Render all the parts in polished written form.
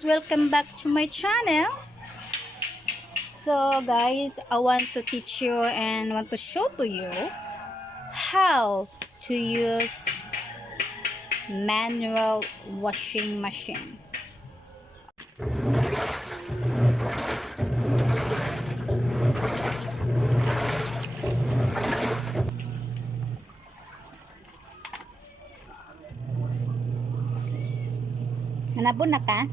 guys, welcome back to my channel. So guys, I want to teach you and want to show to you how to use manual washing machine. Nanabon na ka?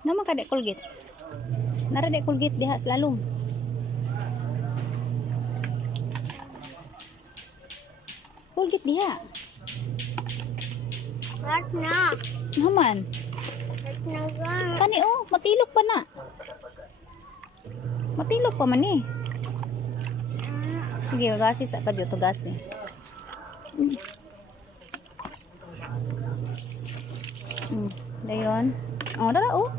Naman ka dek Colgate. Nara dek Colgate diha selalu. Colgate diha. What na? Naman. What na ga? Kani oh, matilok pa na. Matilok pa man eh. Sige, gasi sa kadyo to gasi. Dayon. Oh, dara oh.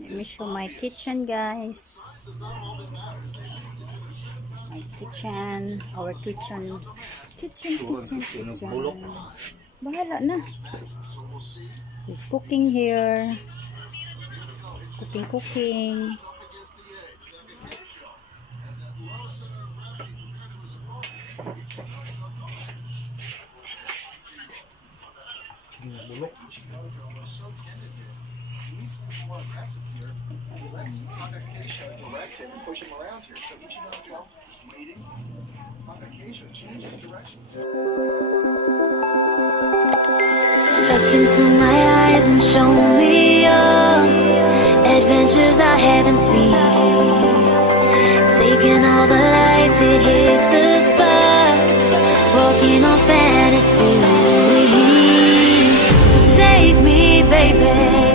Let me show my kitchen, guys. My kitchen, our kitchen. Kitchen. Bahala na. We're cooking here. Cooking. Look into my eyes and show me your adventures I haven't seen. Taking all the life, it hits the spot. Walking on fantasy. So take me, baby,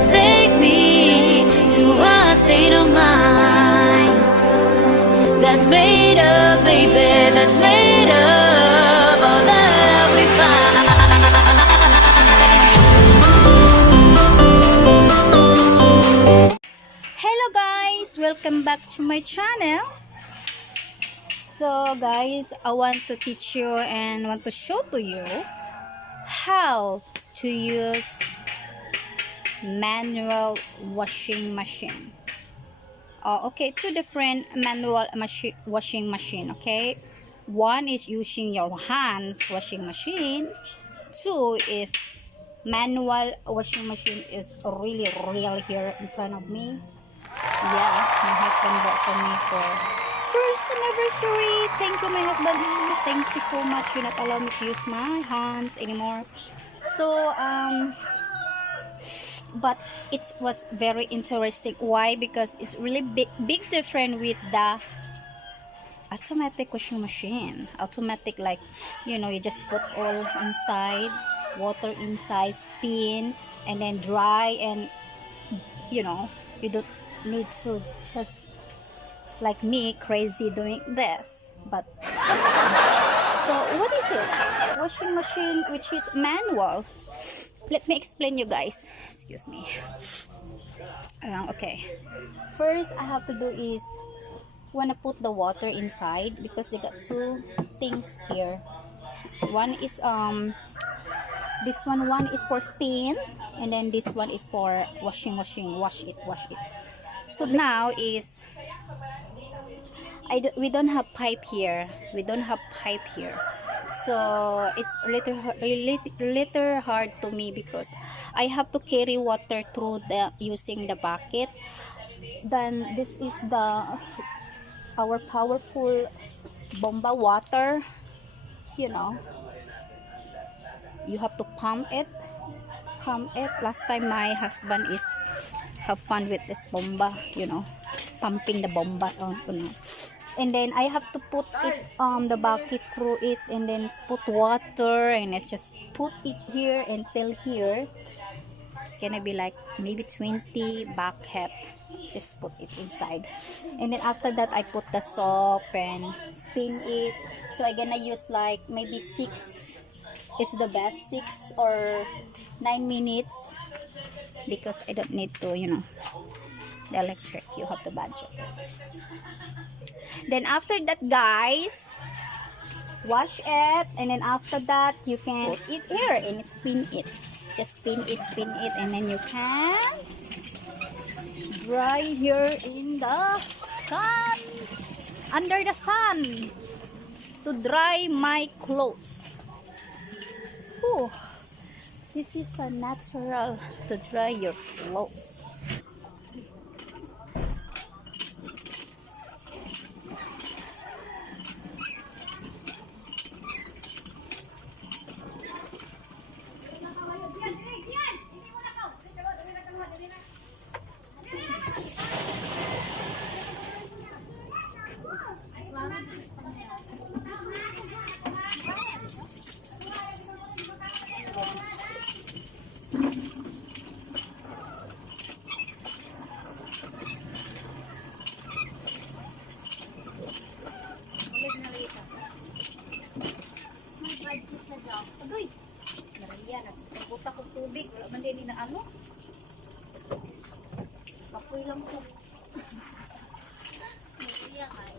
take me to a state of mind that's made up, baby, that's made up all the love we find. Hello guys, welcome back to my channel. So guys, I want to teach you and want to show to you how to use manual washing machine. Oh, okay, two different manual washing machine, okay? One is using your hands washing machine. Two is manual washing machine is really real here in front of me. Yeah, my husband bought for me for first anniversary. Thank you, my husband. Thank you so much. You not allow me to use my hands anymore. So but it was very interesting. Why? Because it's really big different with the automatic washing machine. Automatic, like, you know, you just put all inside, water inside, spin, and then dry, and you know, you don't need to just like me crazy doing this, but it's possible. So what is it? Washing machine which is manual. Let me explain you guys. Excuse me. Okay, first I have to do is wanna put the water inside, because they got two things here. One is this one is for spin, and then this one is for washing, wash it. So now is we don't have pipe here, so we don't have pipe here, so it's little hard to me, because I have to carry water through the using the bucket. Then this is the our powerful bomba water, you know, you have to pump it. Last time my husband is have fun with this bomba, you know, pumping the bomba on, you know. And then I have to put it the bucket through it, and then put water, and it's just put it here until here. It's gonna be like maybe 20 bucket. Just put it inside, and then after that I put the soap and spin it. So I'm gonna use like maybe 6. It's the best 6 or 9 minutes, because I don't need to, you know, the electric, you have to budget it. Then after that, guys, wash it, and then after that you can put it here and spin it. Just spin it, and then you can dry here in the sun, under the sun, to dry my clothes. Whew. This is a natural to dry your clothes. Agoy, nariyan, nagputa ko tubig, wala man din na ano. Apoy lang ko. Nariyan ay.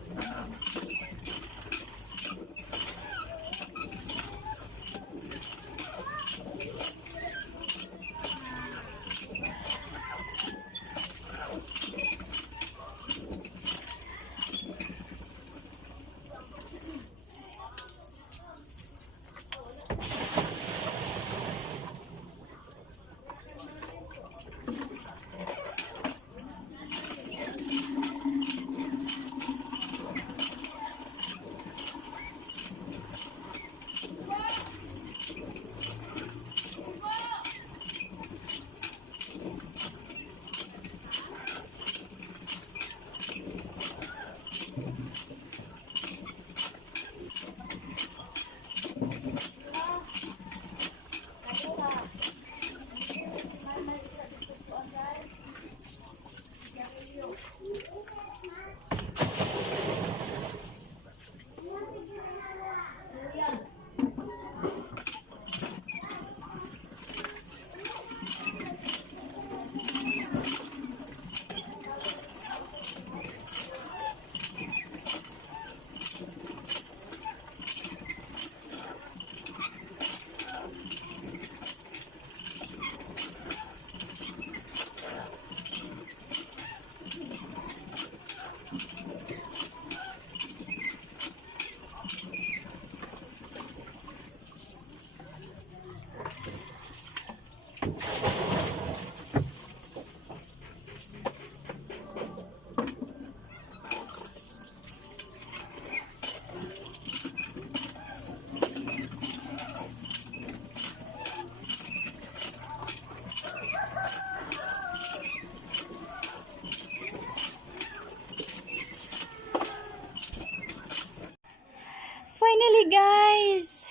guys,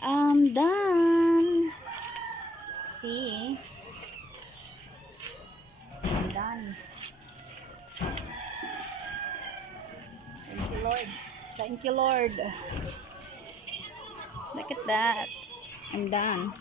I'm done. See, I'm done. Thank you, Lord. Thank you, Lord. Look at that. I'm done.